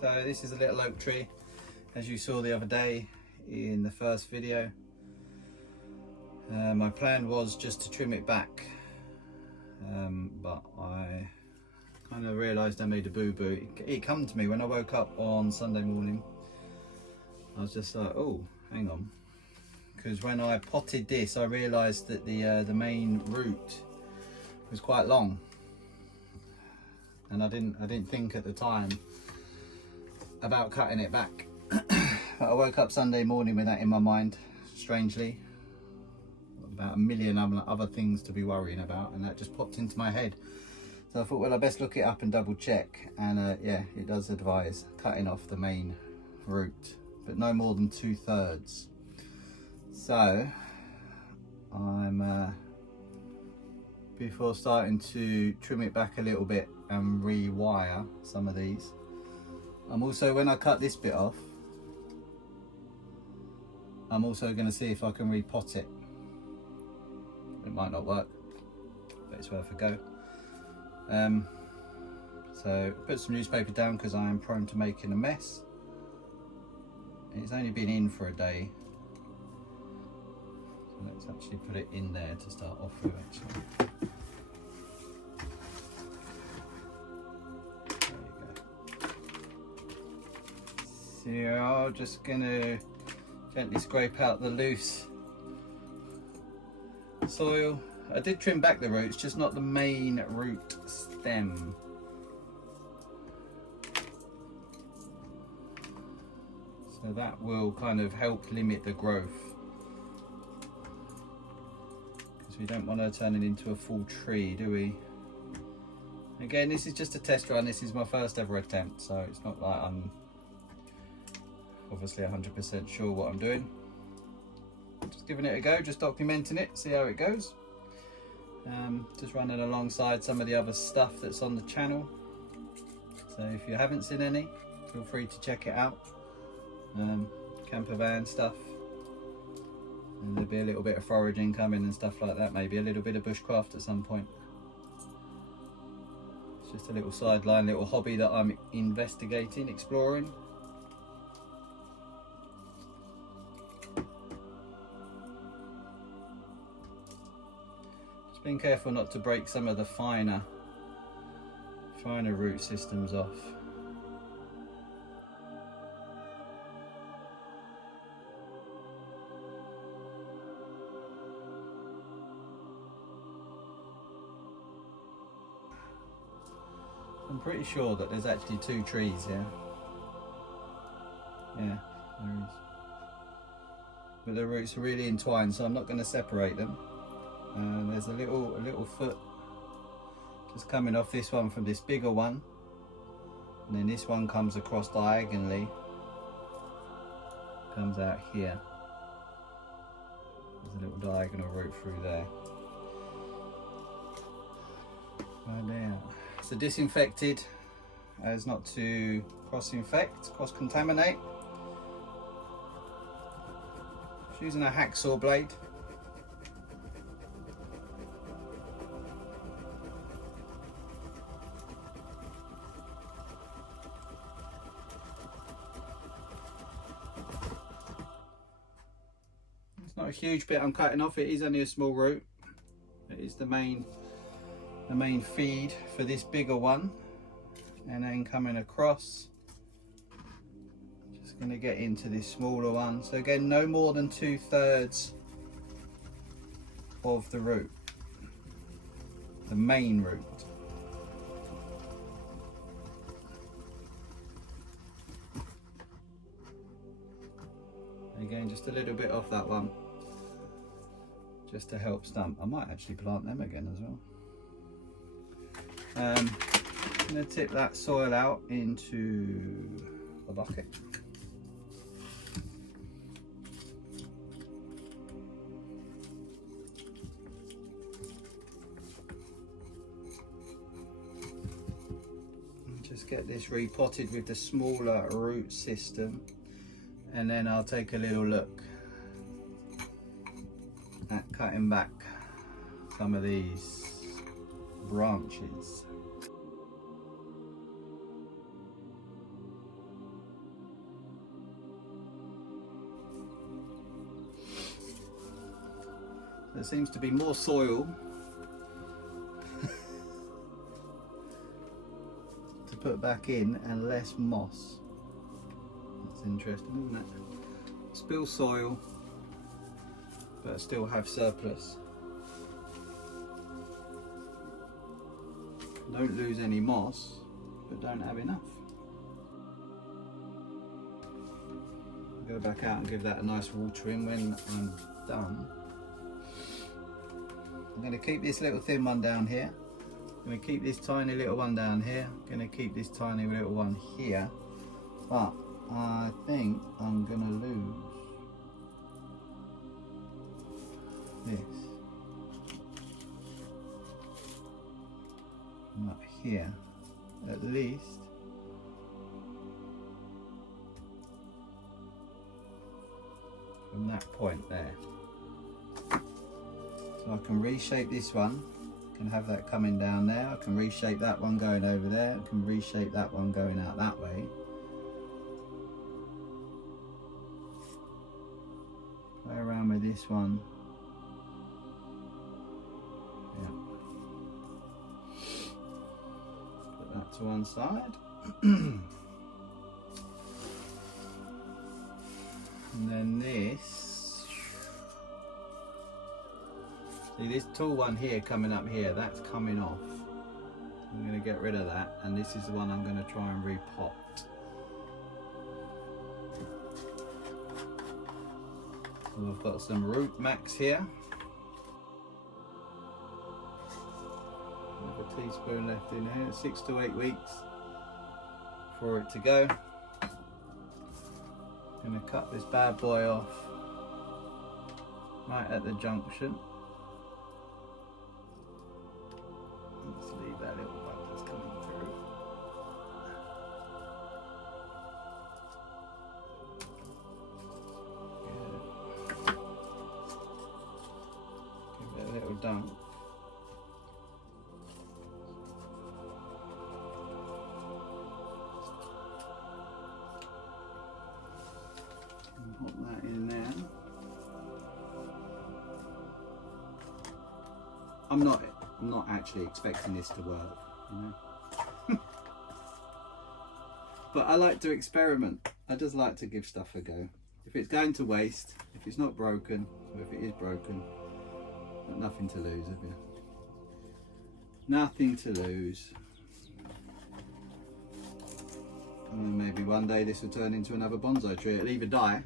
So this is a little oak tree, as you saw the other day in the first video. My plan was just to trim it back, but I kind of realised I made a boo-boo. It come to me when I woke up on Sunday morning. I was just like, oh, hang on, because when I potted this, I realised that the main root was quite long, and I didn't think at the time about cutting it back. But I woke up Sunday morning with that in my mind, strangely, about a million other things to be worrying about, and that just popped into my head. So I thought, well, I best look it up and double check, and yeah, it does advise cutting off the main root, but no more than 2/3. So I'm before starting to trim it back a little bit and rewire some of these, I'm also, when I cut this bit off, I'm also going to see if I can repot it. It might not work, but it's worth a go. So put some newspaper down because I am prone to making a mess. It's only been in for a day, so let's actually put it in there to start off with. Actually, there you go. So I'm just gonna gently scrape out the loose soil. I did trim back the roots, just not the main root stem. So that will kind of help limit the growth, because we don't want to turn it into a full tree, do we? Again, this is just a test run. This is my first ever attempt, so it's not like I'm obviously 100% sure what I'm doing. Just giving it a go, just documenting it, see how it goes. Just running alongside some of the other stuff that's on the channel. So if you haven't seen any, feel free to check it out. Camper van stuff, and there'll be a little bit of foraging coming and stuff like that, maybe a little bit of bushcraft at some point. It's just a little sideline, little hobby that I'm investigating, exploring. Just being careful not to break some of the finer root systems off. I'm pretty sure that there's actually 2 trees here. Yeah, there is. But the roots are really entwined, so I'm not going to separate them. There's a little foot just coming off this one from this bigger one, and then this one comes across diagonally, comes out here. There's a little diagonal root through there. Right there. So disinfected as not to cross-infect, cross-contaminate. Just using a hacksaw blade. It's not a huge bit I'm cutting off, it is only a small root. It is the main feed for this bigger one, and then coming across, just going to get into this smaller one. So again, no more than 2/3 of the root, the main root. Again, just a little bit off that one, just to help stump. I might actually plant them again as well. I'm going to tip that soil out into a bucket. Just get this repotted with the smaller root system, and then I'll take a little look at cutting back some of these branches. There seems to be more soil to put back in and less moss. That's interesting, isn't it? Spill soil, but still have surplus. Don't lose any moss, but don't have enough. Go back out and give that a nice watering when I'm done. I'm going to keep this little thin one down here. I'm going to keep this tiny little one down here. I'm going to keep this tiny little one here. But I think I'm going to lose this. Up here, at least. From that point there. So I can reshape this one, I can have that coming down there, I can reshape that one going over there, I can reshape that one going out that way. Play around with this one. Yeah. Put that to one side. And then this, see this tall one here coming up here, that's coming off. I'm going to get rid of that, and this is the one I'm going to try and repot. So I've got some root max here. A teaspoon left in here, 6 to 8 weeks for it to go. I'm going to cut this bad boy off right at the junction. Let's leave that little bud that's coming through. Good. Give it a little dunk. Put that in there. I'm not actually expecting this to work, you know. But I like to experiment. I just like to give stuff a go. If it's going to waste, if it's not broken, or if it is broken, got nothing to lose, have you? Nothing to lose. And maybe one day this will turn into another bonsai tree. It'll either die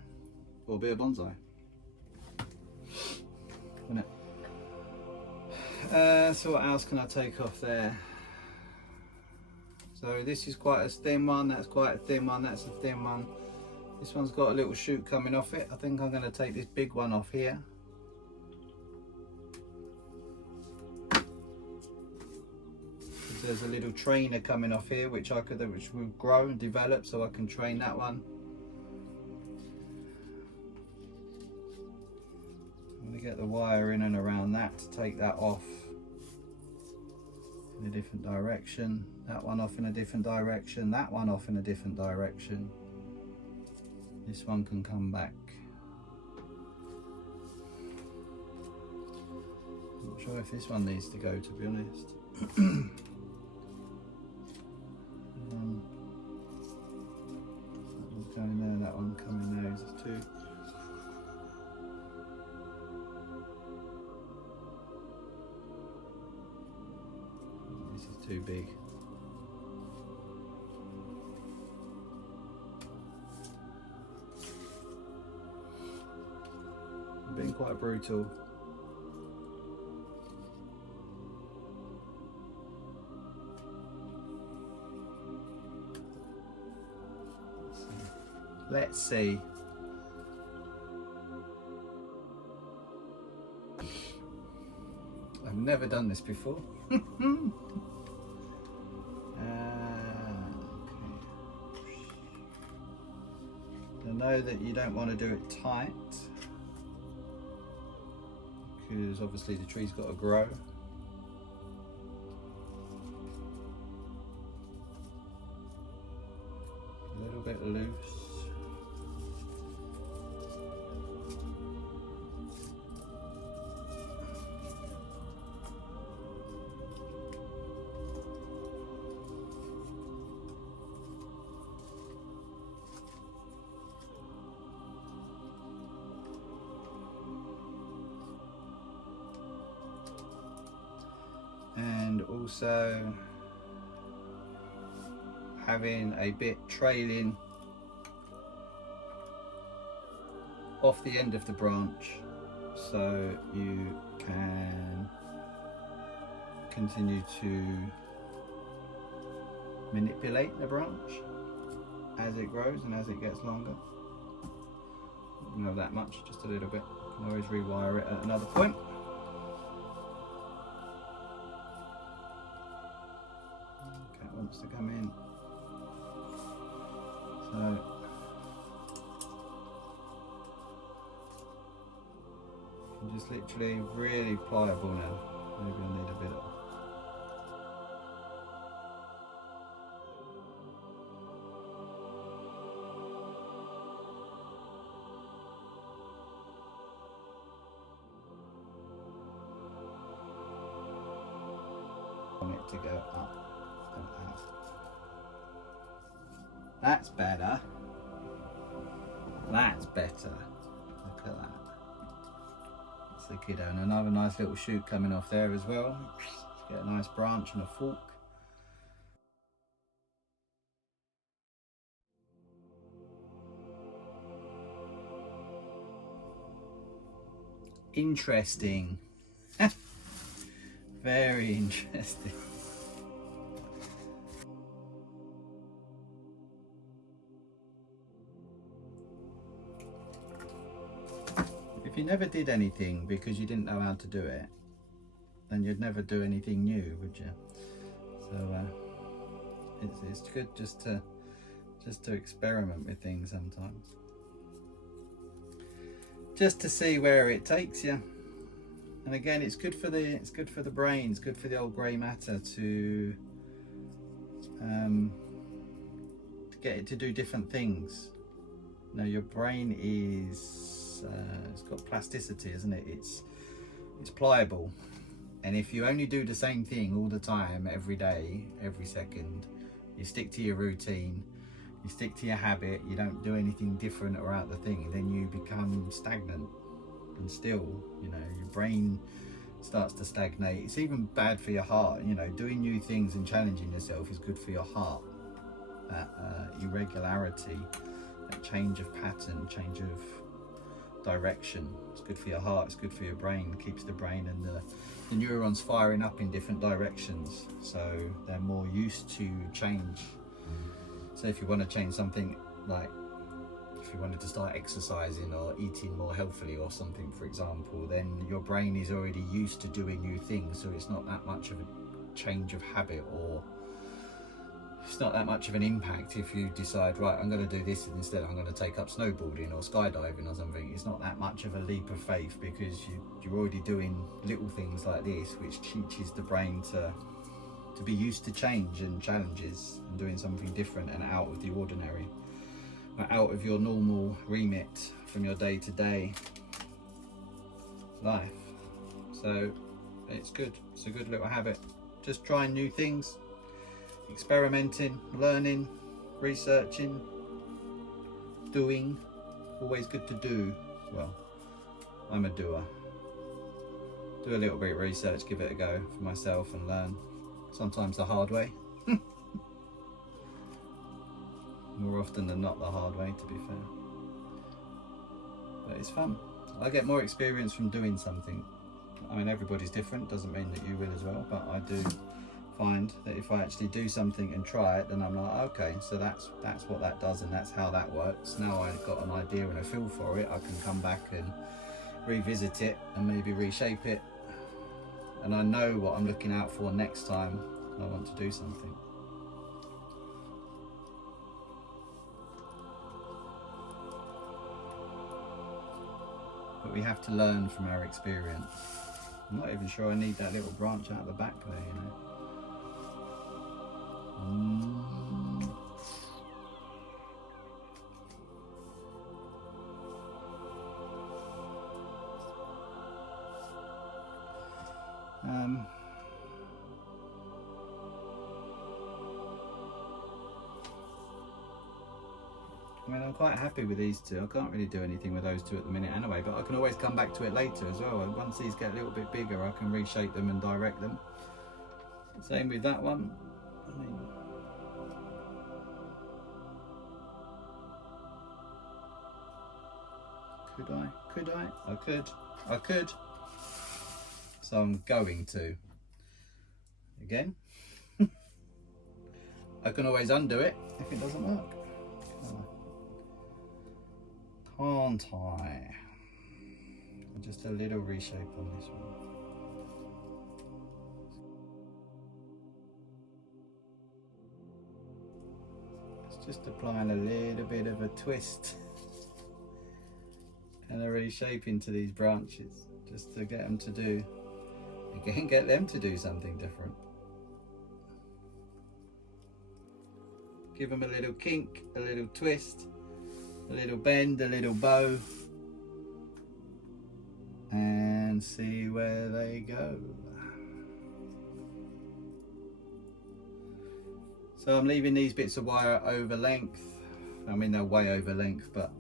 or be a bonsai. Wouldn't it? So what else can I take off there? So this is quite a thin one, that's quite a thin one, that's a thin one. This one's got a little shoot coming off it. I think I'm going to take this big one off here. There's a little trainer coming off here which will grow and develop, so I can train that one. I'm going to get the wire in and around that to take that off in a different direction. That one off in a different direction. That one off in a different direction. This one can come back. I'm not sure if this one needs to go, to be honest. That one's going there, that one coming there. There's two. This is too big. I'm being quite brutal. Let's see. I've never done this before. Okay. I know that you don't want to do it tight because obviously the tree's got to grow. A little bit loose. also having a bit trailing off the end of the branch, so you can continue to manipulate the branch as it grows and as it gets longer. Don't know that much, just a little bit. You can always rewire it at another point. Cat wants to come in. So I'm just literally really pliable now. Maybe I need a bit of it to go up and out. That's better. That's better. Look at that. That's the kiddo. And another nice little shoot coming off there as well. Let's get a nice branch and a fork. Interesting. Very interesting. If you never did anything because you didn't know how to do it, then you'd never do anything new, would you? So it's good just to experiment with things sometimes, just to see where it takes you. And again, it's good for the brain, it's good for the old grey matter to get it to do different things. You know, your brain is it's got plasticity, isn't it? It's pliable, and if you only do the same thing all the time, every day, every second, you stick to your routine, you stick to your habit, you don't do anything different about the thing, then you become stagnant. And still, you know, your brain starts to stagnate. It's even bad for your heart. You know, doing new things and challenging yourself is good for your heart. That irregularity, that change of pattern, change of direction, it's good for your heart, it's good for your brain. It keeps the brain and the neurons firing up in different directions, so they're more used to change. So if you want to change something, like if you wanted to start exercising or eating more healthily or something, for example, then your brain is already used to doing new things, so it's not that much of a change of habit, or it's not that much of an impact if you decide, right, I'm going to do this and instead I'm going to take up snowboarding or skydiving or something. It's not that much of a leap of faith, because you're already doing little things like this, which teaches the brain to be used to change and challenges and doing something different and out of the ordinary, out of your normal remit from your day-to-day life. So it's good. It's a good little habit. Just trying new things, experimenting, learning, researching, doing. Always good to do. Well, I'm a doer. Do a little bit of research, give it a go for myself and learn. Sometimes the hard way. More often than not the hard way, to be fair. But it's fun. I get more experience from doing something. I mean, everybody's different, doesn't mean that you will as well, but I do find that if I actually do something and try it, then I'm like, okay, so that's what that does and that's how that works. Now I've got an idea and a feel for it, I can come back and revisit it and maybe reshape it, and I know what I'm looking out for next time I want to do something. But we have to learn from our experience. I'm not even sure I need that little branch out the back there, you know. I mean, I'm quite happy with these two. I can't really do anything with those two at the minute anyway, but I can always come back to it later as well. And once these get a little bit bigger, I can reshape them and direct them Same with that one. I mean, could I? Could I? I could. I could. So I'm going to. Again. I can always undo it if it doesn't work. Can't I? Just a little reshape on this one. It's just applying a little bit of a twist and a reshaping to these branches, just to get them to do, again, get them to do something different. Give them a little kink, a little twist, a little bend, a little bow, and see where they go. So I'm leaving these bits of wire over length. I mean, they're way over length, but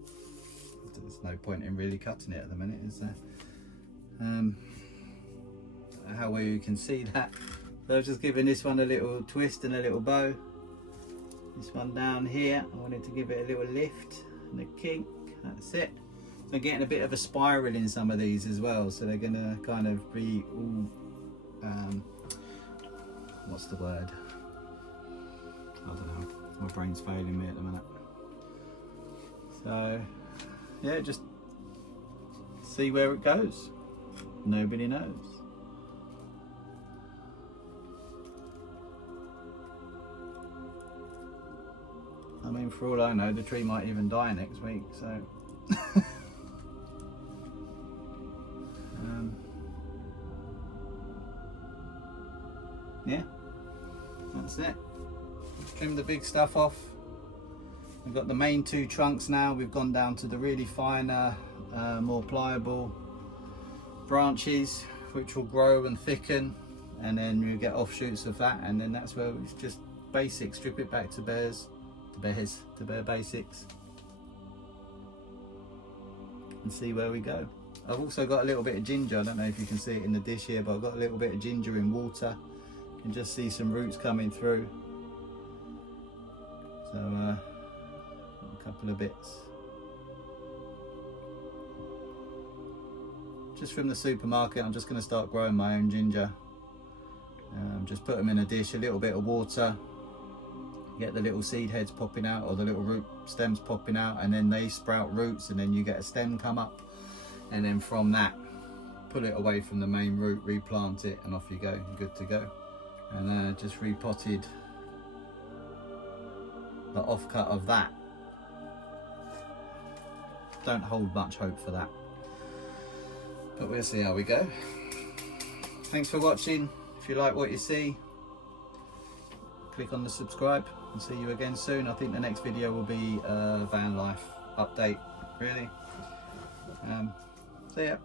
there's no point in really cutting it at the minute, is there? How well you can see that. So I've just given this one a little twist and a little bow. This one down here, I wanted to give it a little lift and a kink. That's it. So I'm getting a bit of a spiral in some of these as well, so they're going to kind of be all, what's the word? I don't know. My brain's failing me at the minute. So yeah, just see where it goes. Nobody knows. I mean, for all I know, the tree might even die next week, so yeah, that's it. Trim the big stuff off. We've got the main two trunks now. We've gone down to the really finer, more pliable branches, which will grow and thicken, and then you get offshoots of that, and then that's where it's just basic. Strip it back to bare basics, and see where we go. I've also got a little bit of ginger. I don't know if you can see it in the dish here, but I've got a little bit of ginger in water. You can just see some roots coming through. So a couple of bits just from the supermarket. I'm just going to start growing my own ginger. Just put them in a dish, a little bit of water, get the little seed heads popping out, or the little root stems popping out, and then they sprout roots, and then you get a stem come up, and then from that pull it away from the main root, replant it, and off you go. You're good to go. And just repotted the offcut of that. Don't hold much hope for that, but we'll see how we go. Thanks for watching. If you like what you see, click on the subscribe, and see you again soon. I think the next video will be a van life update, really. See ya.